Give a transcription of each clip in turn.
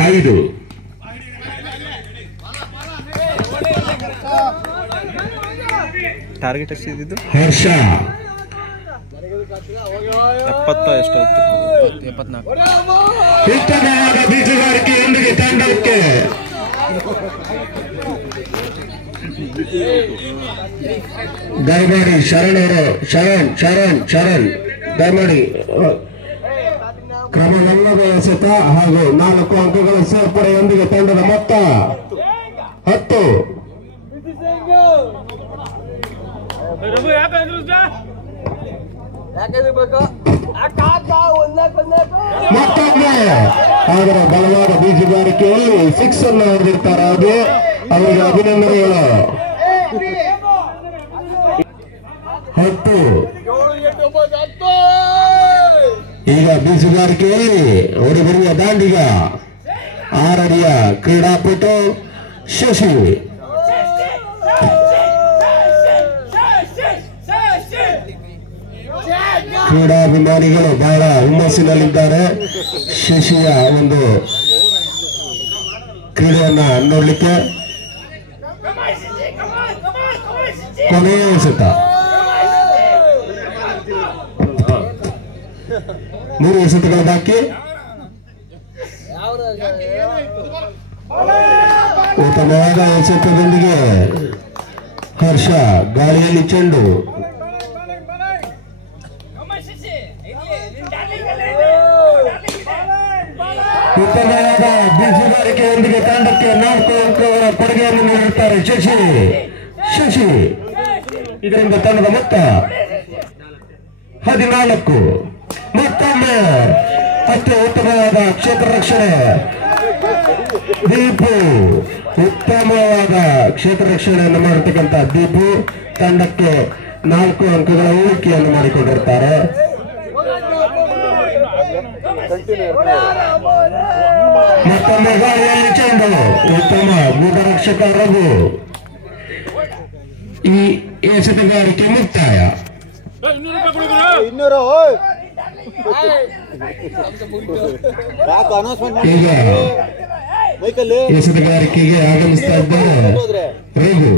5. Target ಎಷ್ಟಿದ್ದು? ಹರ್ಷ 70 ಎಷ್ಟಾಯ್ತು? 74. ಉತ್ತಮವಾದ ಬೀಜಗಾರಿಕೆಯೊಂದಿಗೆ ತಂಡಕ್ಕೆ ದಯಮಾಡಿ ಶರಣರು ಶರಣ್ ದಯಮಾಡಿ ಕ್ರಮವಲ್ಲದ ಎಸೆತ ಹಾಗೂ 4 ಅಂಕಗಳ ಸೇರ್ಪಡೆಯೊಂದಿಗೆ ತಂಡದ ಮೊತ್ತ 10. ಮತ್ತೊಮ್ಮೆ ಅವರ ಬಲವಾದ ಬೀಜಗಾರಿಕೆಯಲ್ಲಿ 6 ಅನ್ನು ಹೊಡೆದಿರ್ತಾರೆ. ಅದು ಅವರಿಗೆ ಅಭಿನಂದನೆಗಳು. 10. ಈಗ ಬೀಜಗಾರಿಕೆಯಲ್ಲಿ ಹೊರಬರುವ ದಾಂಡಿಗ 6 ಅಡಿಯ ಕ್ರೀಡಾಪಟು ಶಶಿ. ಕ್ರೀಡಾಭಿಮಾನಿಗಳು ಬಹಳ ಹುಮ್ಮಸ್ಸಿನಲ್ಲಿದ್ದಾರೆ ಶಶಿಯ ಒಂದು ಕ್ರೀಡೆಯನ್ನ ನೋಡ್ಲಿಕ್ಕೆ. ಕೊನೆಯ ಎಸೆತ 3 ಎಸೆತಗಳ ಬಾಕಿ. ಉತ್ತಮವಾದ ಎಸೆತದೊಂದಿಗೆ ಹರ್ಷ ಗಾಳಿಯಲ್ಲಿ ಚೆಂಡು. ಉತ್ತಮವಾದ ಬೀಜಗಾರಿಕೆಯೊಂದಿಗೆ ತಂಡಕ್ಕೆ 4 ಅಂಕಗಳ ಕೊಡುಗೆಯನ್ನು ನೀಡುತ್ತಾರೆ ಶಶಿ. ಇದರಿಂದ ತಂಡದ ಮೊತ್ತ 14. ಮತ್ತೊಮ್ಮೆ ಅಷ್ಟೇ ಉತ್ತಮವಾದ ಕ್ಷೇತ್ರ ರಕ್ಷಣೆ ದೀಪು. ಉತ್ತಮವಾದ ಕ್ಷೇತ್ರ ರಕ್ಷಣೆಯನ್ನು ಮಾಡಿರ್ತಕ್ಕಂಥ ದೀಪು ತಂಡಕ್ಕೆ 4 ಅಂಕಗಳ ಉಳಿಕೆಯನ್ನು ಮಾಡಿಕೊಂಡಿರ್ತಾರೆ. ಮತ್ತೊಮ್ಮೆ ಗಾಳಿಯಲ್ಲಿ ಚೆಂಡು. ಉತ್ತಮ ಗೂಢರಕ್ಷಕ ರಘು. ಈ ಎಸೆತಗಾರಿಕೆ ಮುಕ್ತಾಯ. ಈಗ ಎಸೆತಗಾರಿಕೆಗೆ ಆಗಮಿಸ್ತಾ ಇದ್ದಾರೆ ರಘು.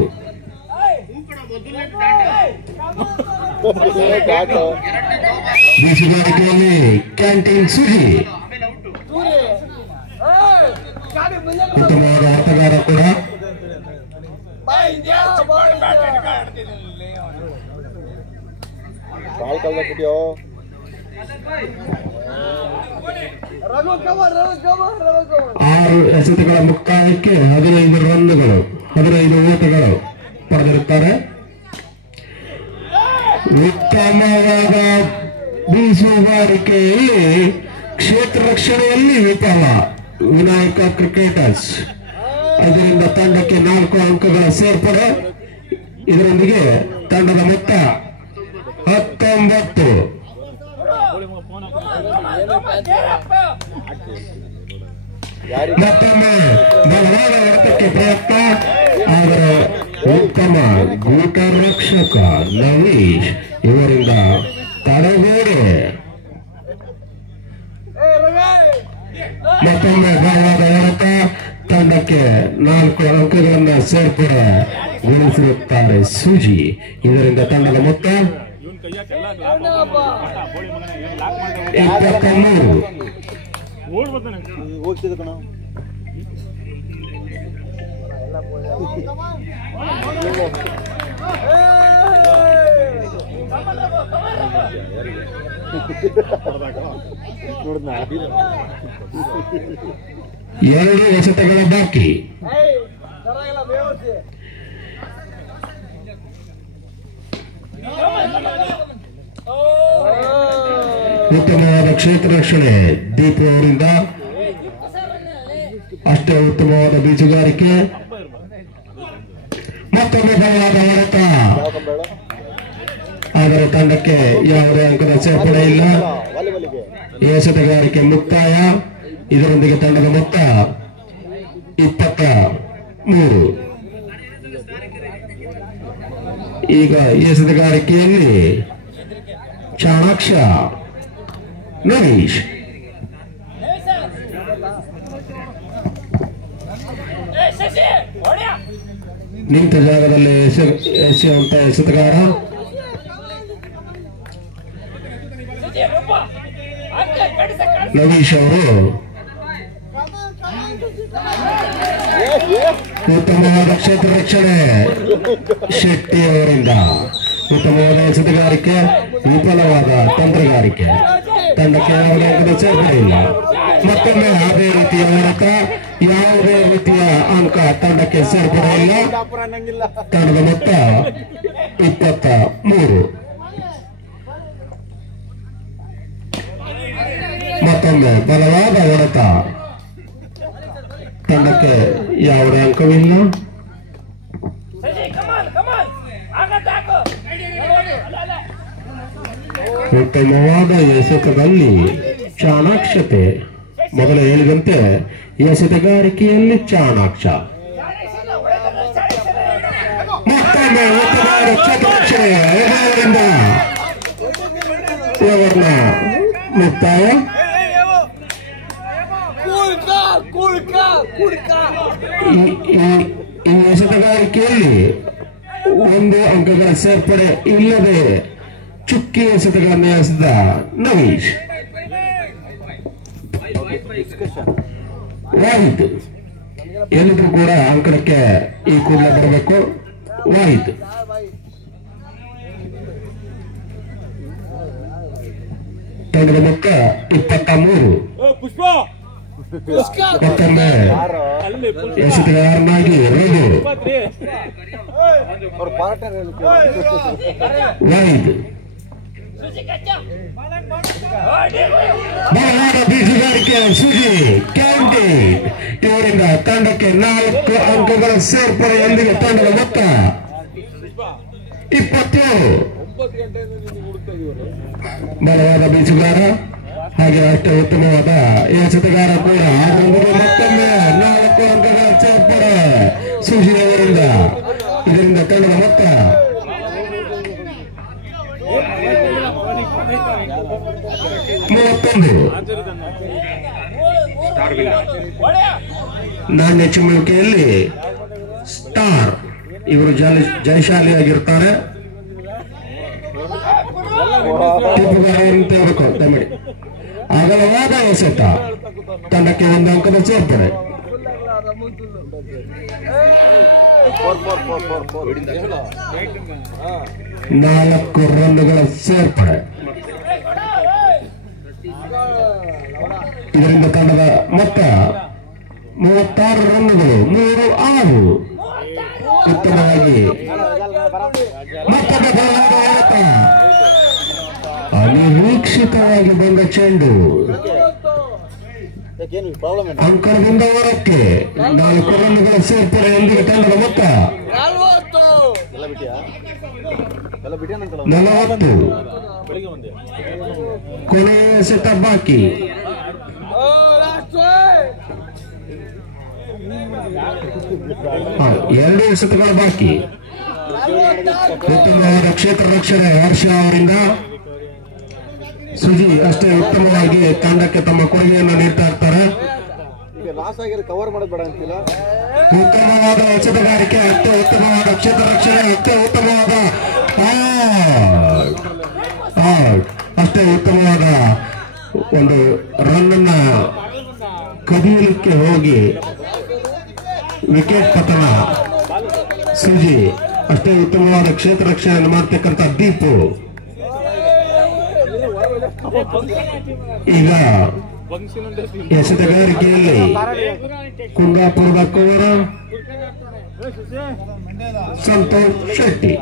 ಬೀಜಗಾರಿಕೆಯಲ್ಲಿ ಕ್ಯಾಂಟೀನ್ ಸುಜಿ ಉತ್ತಮವಾದ ಆಟಗಾರ ಕೂಡ. ಆರು ಎಸೆತಗಳ ಮುಕ್ತಾಯಕ್ಕೆ 15 ರನ್ಗಳು 15 ಓಟಗಳು ಪಡೆದಿರುತ್ತಾರೆ. ಉತ್ತಮವಾದ ಬೀಸುಗಾರಿಕೆಯಲ್ಲಿ ಕ್ಷೇತ್ರ ರಕ್ಷಣೆಯಲ್ಲಿ ವಿಫಲ ವಿನಾಯಕ ಕ್ರಿಕೆಟರ್ಸ್. ಇದರಿಂದ ತಂಡಕ್ಕೆ 4 ಅಂಕಗಳ ಸೇರ್ಪಡೆ. ಇದರೊಂದಿಗೆ ತಂಡದ ಮೊತ್ತ 19. ಮತ್ತೊಮ್ಮೆ ಬಲವಾದ ಹೊಡೆತಕ್ಕೆ ಪ್ರಯತ್ನ. ಆದರೆ ಉತ್ತಮ ಗೂಟರಕ್ಷಕ ನವೀಶ್ ಇವರಿಂದ ತಡೆಗೋಡೆ. ಮತ್ತೊಮ್ಮೆ ಬಲವಾದ ಹೊಡೆತ. ತಂಡಕ್ಕೆ 4 ಅಂಕಗಳನ್ನು ಸೇರ್ಪಡೆ ಗೊಳಿಸಿರುತ್ತಾರೆ ಸುಜಿ. ಇದರಿಂದ ತಂಡದ ಮೊತ್ತ 23. ಎರಡು ಎಸೆತಗಳ ಬಾಕಿ. ಉತ್ತಮವಾದ ಕ್ಷೇತ್ರ ರಕ್ಷಣೆ ದೀಪು ಅವರಿಂದ. ಅಷ್ಟೇ ಉತ್ತಮವಾದ ಬೀಜಗಾರಿಕೆ. ಮತ್ತೊಮ್ಮೆ ಬಲವಾದ ಹೊಡೆತ. ಆದರೆ ತಂಡಕ್ಕೆ ಯಾವುದೇ ಅಂಕದ ಸೇರ್ಪಡೆ ಇಲ್ಲ. ಎಸೆತಗಾರಿಕೆ ಮುಕ್ತಾಯ. ಇದರೊಂದಿಗೆ ತಂಡದ ಮೊತ್ತ 23. ಈಗ ಎಸೆತಗಾರಿಕೆಯಲ್ಲಿ ಚಾಣಾಕ್ಷ ನವೀಶ್ ನಿಂತ ಜಾಗದಲ್ಲಿ ಎಸೆಯುವಂತ ಎಸೆತಗಾರ ನವೀಶ್ ಅವರು ಉತ್ತಮವಾದ ಕ್ಷೇತ್ರ ರಕ್ಷಣೆ ಶೆಟ್ಟಿ ಅವರಿಂದ ಉತ್ತಮವಾದ ಎಸೆತಗಾರಿಕೆ ವಿಫಲವಾದ ತಂತ್ರಗಾರಿಕೆ ತಂಡಕ್ಕೆ ಯಾವುದೇ ಅಂಕದ ಸೇರ್ಪಡೆ ಇಲ್ಲ. ಮತ್ತೊಮ್ಮೆ ಅದೇ ರೀತಿಯ ಹೊರತ ಯಾವುದೇ ರೀತಿಯ ಅಂಕ ತಂಡಕ್ಕೆ ಸೇರ್ಪಡೆ ಇಲ್ಲ. ತಂಡದ ಮೊತ್ತ 23. ಮತ್ತೊಮ್ಮೆ ಬಲವಾದ ಹೊಡೆತ ತಂಡಕ್ಕೆ ಯಾವುದೇ ಅಂಕವಿಲ್ಲ. ಉತ್ತಮವಾದ ಎಸೆತದಲ್ಲಿ ಚಾಣಾಕ್ಷತೆ. ಮೊದಲು ಹೇಳಿದಂತೆ ಎಸೆತಗಾರಿಕೆಯಲ್ಲಿ ಚಾಣಾಕ್ಷ. ಮತ್ತೊಮ್ಮೆ ಉತ್ತಮವಾದ ಕ್ಷೇತ್ರರಕ್ಷಣೆ ಇವರನ್ನ ಮುಕ್ತಾಯ. ಈ ಎಸೆತಗಾರಿಕೆಯಲ್ಲಿ 1 ಅಂಕಗಳ ಸೇರ್ಪಡೆ ಇಲ್ಲದೆ ಚುಕ್ಕಿ ಎಸೆತಗಳನ್ನು ಎಸೆದ ನವೀಶ್. ವಾಹಿದ್ ಎಲ್ಲಿದ್ರು ಕೂಡ ಅಂಕಣಕ್ಕೆ ಈ ಕೂಡಲೇ ಬರಬೇಕು. ವಾಹಿದ್ ತಂಡದ ಮೊತ್ತ 23. ಮತ್ತೊಮ್ಮೆ ಎಸೆತಗಾರನಾಗಿ ರಘು. ವಾಹಿದ್ ಬಲವಾದ ಬೀಜಗಾರಿಕೆ ಸುಜಿ ಕ್ಯಾಂಟೀನ್ ಇವರಿಂದ ತಂಡಕ್ಕೆ 4 ಅಂಕಗಳ ಸೇರ್ಪಡೆಯೊಂದಿಗೆ ತಂಡದ ಮೊತ್ತ 27. ಬಲವಾದ ಬೀಜಗಾರ ಹಾಗೆ ಅಷ್ಟೇ ಉತ್ತಮವಾದ ಎಸೆತಗಾರ ಕೂಡ. ಮತ್ತೊಮ್ಮೆ 4 ಅಂಕಗಳ ಸೇರ್ಪಡೆ ಸುಜಿ ಅವರಿಂದ. ಇದರಿಂದ ತಂಡದ ಮೊತ್ತ 31. ನಾಣ್ಯ ಚುಮುಕಿಯಲ್ಲಿ ಸ್ಟಾರ್ ಇವರು ಜಯಶಾಲಿಯಾಗಿರ್ತಾರೆ. ತಮಿಳಿ ಅಗಲವಾದ ಎಸೆತ ತಂಡಕ್ಕೆ 1 ಅಂಕದ ಸೇರ್ಪಡೆ. 4 ರನ್ನುಗಳ ಸೇರ್ಪಡೆ. ಇದರಿಂದ ತಂಡದ ಮೊತ್ತ 36 ರನ್ನುಗಳು 3 ಆರು. ಉತ್ತಮವಾಗಿ ಮತ್ತೊಂದು ಬಲವಾದ ಹೊಡೆತ. ಅನಿರೀಕ್ಷಿತವಾಗಿ ಬಂದ ಚೆಂಡು ಅಂಕಣದಿಂದ ಹೊರಕ್ಕೆ 4 ರನ್ನುಗಳ ಸೇರ್ಪಡೆಯೊಂದಿಗೆ ತಂಡದ ಮೊತ್ತ 40. ಕೊನೆಯ ಎಸೆತ ಬಾಕಿ. ಎರಡು ಎಸೆತಗಳ ಬಾಕಿ. ಉತ್ತಮವಾದ ಕ್ಷೇತ್ರ ರಕ್ಷಣೆ ಹರ್ಷ ಅವರಿಂದ. ಸುಜಿ ಅಷ್ಟೇ ಉತ್ತಮವಾಗಿ ತಂಡಕ್ಕೆ ತಮ್ಮ ಕೊಡುಗೆಯನ್ನು ನೀಡ್ತಾ ಇರ್ತಾರೆ. ಉತ್ತಮವಾದ ಎಸೆತಗಾರಿಕೆ, ಅಷ್ಟೇ ಉತ್ತಮವಾದ ಕ್ಷೇತ್ರ ರಕ್ಷಣೆ, ಅಷ್ಟೇ ಉತ್ತಮವಾದ ಅಷ್ಟೇ ಉತ್ತಮವಾದ ಒಂದು ರನ್ ಅನ್ನ ಕದಿಯಲಿಕ್ಕೆ ಹೋಗಿ ವಿಕೆಟ್ ಪತನ. ಸುಜಿ ಅಷ್ಟೇ ಉತ್ತಮವಾದ ಕ್ಷೇತ್ರ ರಕ್ಷಣೆಯನ್ನು ಮಾಡ್ತಕ್ಕಂಥ ದೀಪು. ಈಗ ಎಸೆತಗಾರಿಕೆಯಲ್ಲಿ ಕುಂದಾಪುರದ ಕೋರ ಸಂತೋಷ್ ಶೆಟ್ಟಿ.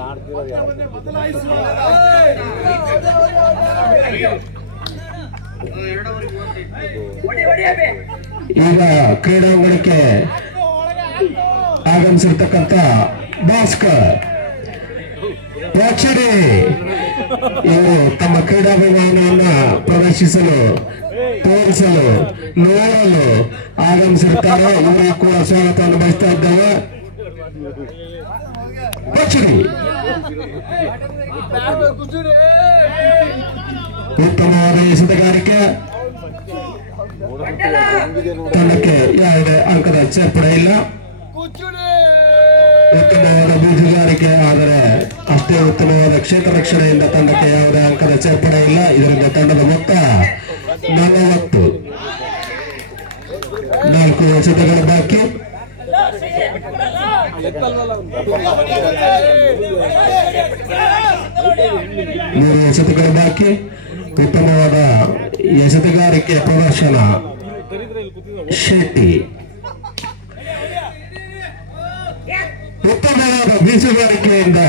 ಈಗ ಕ್ರೀಡಾಂಗಣಕ್ಕೆ ಆಗಮಿಸಿರ್ತಕ್ಕಂಥ ಭಾಸ್ಕರ್ ಪ್ರೇಕ್ಷಣೆ ಇವರು ತಮ್ಮ ಕ್ರೀಡಾಭಿಮಾನವನ್ನ ಪ್ರದರ್ಶಿಸಲು, ತೋರಿಸಲು, ನೋಡಲು ಆಗಮಿಸಿರ್ತಾರೆ. ಇವರಿಗೂ ಕೂಡ ಸ್ವಾಗತವನ್ನು ಬಯಸ್ತಾ ಇದ್ದೇವೆ. ಉತ್ತಮವಾದ ಎಸೆತಗಾರಿಕೆ ತಂಡಕ್ಕೆ ಯಾವುದೇ ಅಂಕದ ಸೇರ್ಪಡೆ ಇಲ್ಲ. ಉತ್ತಮವಾದ ಬೀಜುಗಾರಿಕೆ, ಆದರೆ ಅಷ್ಟೇ ಉತ್ತಮವಾದ ಕ್ಷೇತ್ರ ರಕ್ಷಣೆಯಿಂದ ತಂಡಕ್ಕೆ ಯಾವುದೇ ಅಂಕದ ಸೇರ್ಪಡೆ ಇಲ್ಲ. ಇದರಿಂದ ತಂಡದ ಮೊತ್ತ 40. 4 ಎಸೆತಗಳ ಬಾಕಿ. 3 ಎಸೆತಗಳ ಬಾಕಿ. ಉತ್ತಮವಾದ ಎಸೆತಗಾರಿಕೆ ಪ್ರದರ್ಶನ ಶೆಟ್ಟಿ. ಉತ್ತಮವಾದ ಬೀಜುಗಾರಿಕೆಯಿಂದ,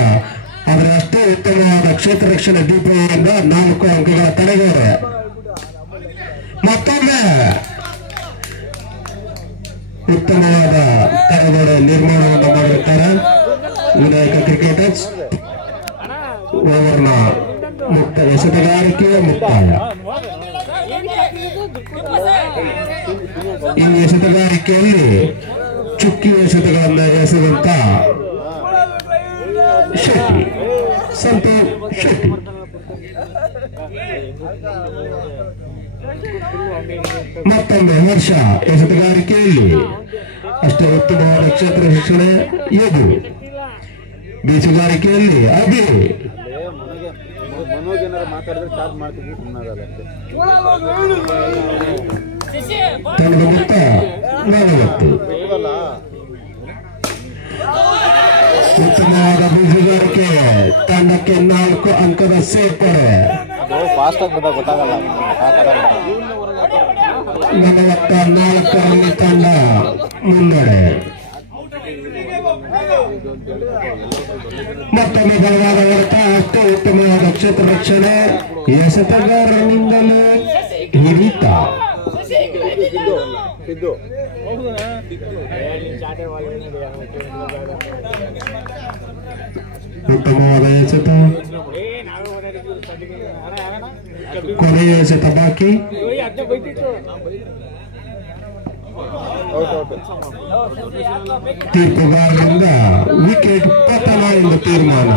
ಆದರೆ ಅಷ್ಟೇ ಉತ್ತಮವಾದ ಕ್ಷೇತ್ರ ರಕ್ಷಣೆ ದೀಪದಿಂದ 4 ಅಂಕಗಳ ತಡೆಗೋಡೆ. ಮತ್ತೊಮ್ಮೆ ಉತ್ತಮವಾದ ತಡೆಗೋಡೆ ನಿರ್ಮಾಣವನ್ನು ಮಾಡಿರುತ್ತಾರೆ ವಿನಾಯಕ ಕ್ರಿಕೆಟರ್ಸ್. ಓವರ್ನ ಮುಕ್ತ ಎಸೆತಗಾರಿಕೆ ಮುಕ್ತಾಯ. ಈ ಎಸೆತಗಾರಿಕೆಯಲ್ಲಿ ಚುಕ್ಕಿ ಎಸೆತಗಳನ್ನ ಎಸೆದಂತ ಶೆಟ್ಟಿ, ಸಂತೋಷ್ ಶೆಟ್ಟಿ. ಮತ್ತೊಮ್ಮೆ ಹರ್ಷ ಎಸೆತಗಾರಿಕೆಯಲ್ಲಿ ಅಷ್ಟೇ ಉತ್ತಮವಾದ ಕ್ಷೇತ್ರ ಶಿಕ್ಷಣೆ ಎದು. ಬೀಜುಗಾರಿಕೆಯಲ್ಲಿ ಅಭಿ. ತಂಡದ ಮೊತ್ತ 40. ಉತ್ತಮವಾದ ಬೀಜುಗಾರಿಕೆ, ತಂಡಕ್ಕೆ 4 ಅಂಕದ ಸೇರ್ಪಡೆ. 44ರಲ್ಲಿ ತಂಡ ಮುನ್ನಡೆ. ಮತ್ತೊಮ್ಮೆ ಬಲವಾದ ಹೊಡೆತ, ಅಷ್ಟೇ ಉತ್ತಮವಾದ ಕ್ಷೇತ್ರ ರಕ್ಷಣೆ ಎಸೆತಗಾರನಿಂದಲೇ ಹಿಡಿತ. ಉತ್ತಮವಾದ ಎಸೆತ, ಕೊನೆಯ ಎಸೆತ ಬಾಕಿ. ತೀರ್ಪುಗಾರರಿಂದ ವಿಕೆಟ್ ಪತನ ಎಂದು ತೀರ್ಮಾನ.